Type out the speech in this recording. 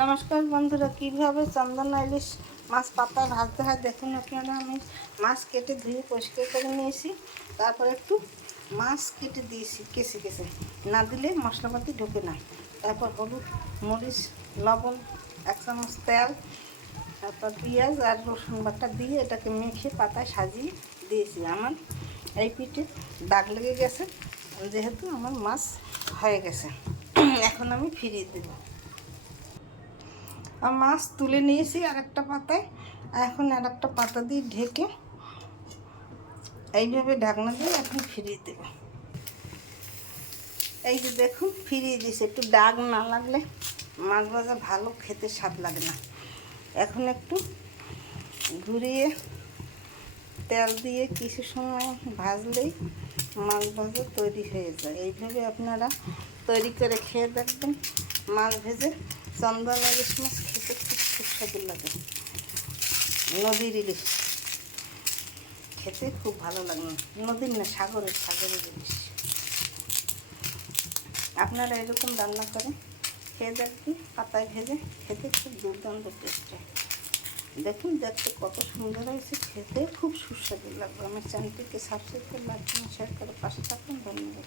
নমস্কার বন্ধুরা, কিভাবে চন্দনা ইলিশ মাছ পাতায় ভাজতে হয় দেখুন আপনারা। আমি মাছ কেটে ধুয়ে পরিষ্কার করে নিয়েছি, তারপর একটু মাছ কেটে দিয়েছি কেসে কেসে, না দিলে মশলাপাতি ঢোকে না। তারপর হলুদ, মরিচ, লবণ, 1 চামচ তেল, তারপর পেঁয়াজ আর রসুন বাটা দিয়ে এটাকে মেখে পাতায় সাজিয়ে দিয়েছি। আমার এই পিঠে দাগ লেগে গেছে, যেহেতু আমার মাছ হয়ে গেছে। এখন আমি ফিরিয়ে দেব। মাছ তুলে নিয়েছি আর একটা পাতায়, এখন আর একটা পাতা দিয়ে ঢেকে এইভাবে ঢাকনা দিয়ে এখন ফিরিয়ে দেব। এই যে দেখুন ফিরিয়ে দিয়েছি, একটু দাগ না লাগলে মাছ ভাজা ভালো খেতে স্বাদ লাগে না। এখন একটু ঘুরিয়ে তেল দিয়ে কিছু সময় ভাজলেই মাছ ভাজা তৈরি হয়ে যায়। এইভাবে আপনারা তৈরি করে খেয়ে দেখবেন। মাছ ভেজে চন্দনা ইলিশ মাছ খেতে খুব সুস্বাদু লাগে। নদীর ইলিশ খেতে খুব ভালো লাগে, নদীর না, সাগরের ইলিশ। আপনারা এরকম রান্না করে খেয়ে দেখবেন, পাতায় ভেজে খেতে খুব দুর্দান্ত টেস্ট হয়। দেখুন দেখতে কত সুন্দর হয়েছে, খেতে খুব সুস্বাদু লাগবে। আমার চ্যানেলটিকে সাবস্ক্রাইব করে লাইক শেয়ার করে পাশে থাকুন। ধন্যবাদ।